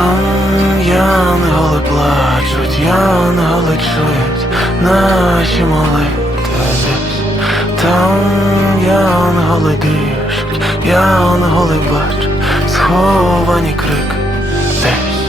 Там янголи плачуть, янголи чують наші молитви десь там янголи дишуть, янголи бачать сховані крик десь.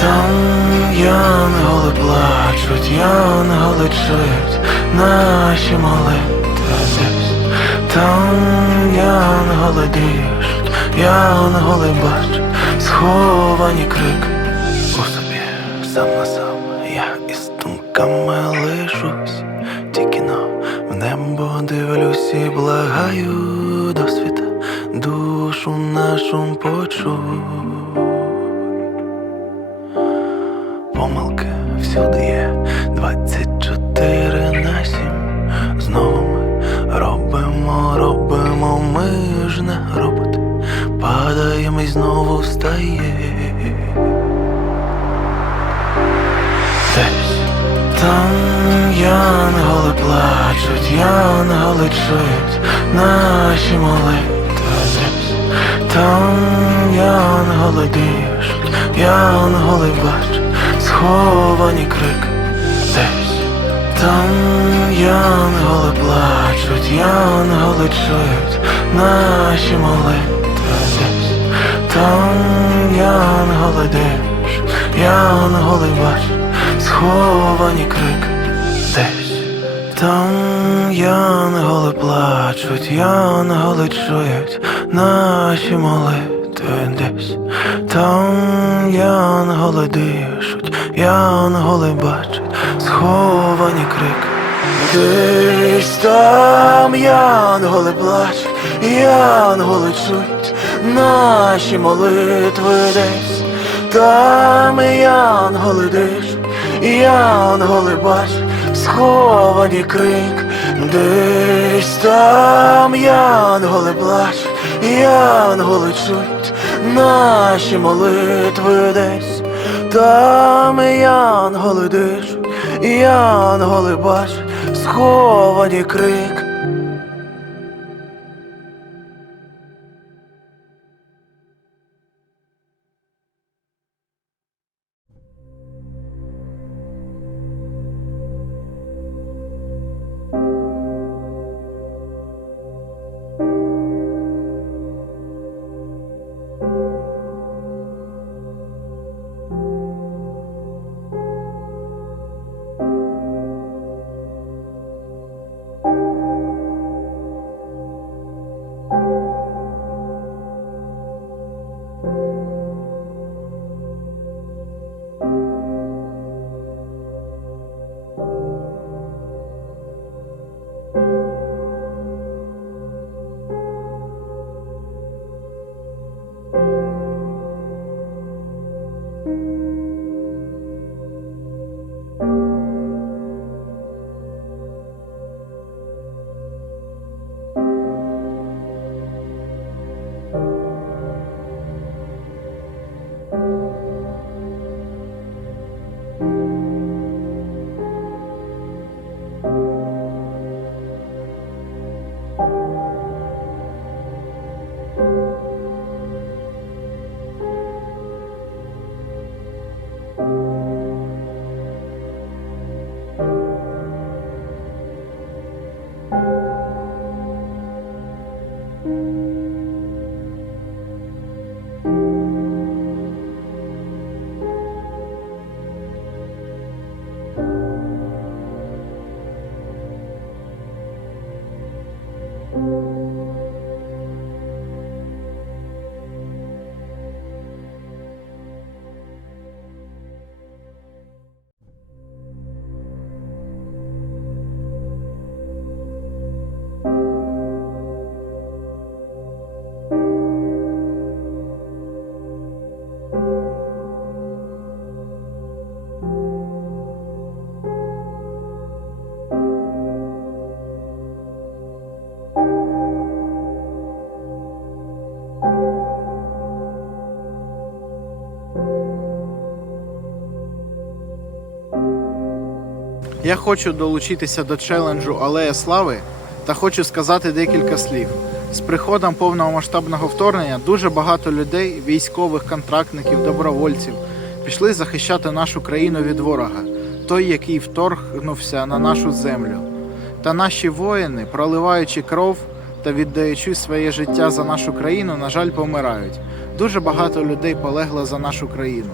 Там янголи плачуть, янголи чують наші молитви десь там янголи дишуть, янголи бач, сховані крик у собі сам на сам я із думками лишусь, тільки но в небо дивлюсь і благаю до душу нашу почуй. Знову Десь там янголи плачуть, янголи чують наші молитви. Десь там янголи дишуть, янголи бачать сховані крик десь там янголи плачуть, янголи чують наші молитви там янголи дишуть, янголи бачать сховані крик десь там янголи плачуть, янголи чують наші молитви десь там янголи дишуть, янголи бачать сховані крик. Десь там янголи плачуть, янголи чують наші молитви десь там янголи дишуть, янголи бачать сховані крик, десь там янголи плачуть, янголи чують наші молитви десь, там янголи дишуть, янголи бачать сховані крик. Я хочу долучитися до челенджу Алея Слави та хочу сказати декілька слів. З приходом повномасштабного вторгнення дуже багато людей, військових, контрактників, добровольців, пішли захищати нашу країну від ворога, той, який вторгнувся на нашу землю. Та наші воїни, проливаючи кров та віддаючи своє життя за нашу країну, на жаль, помирають. Дуже багато людей полегло за нашу країну.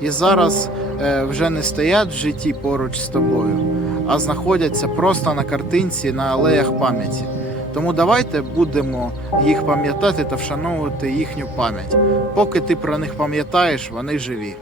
І зараз е, вже не стоять в житті поруч з тобою, а знаходяться просто на картинці на алеях пам'яті. Тому давайте будемо їх пам'ятати та вшановувати їхню пам'ять. Поки ти про них пам'ятаєш, вони живі.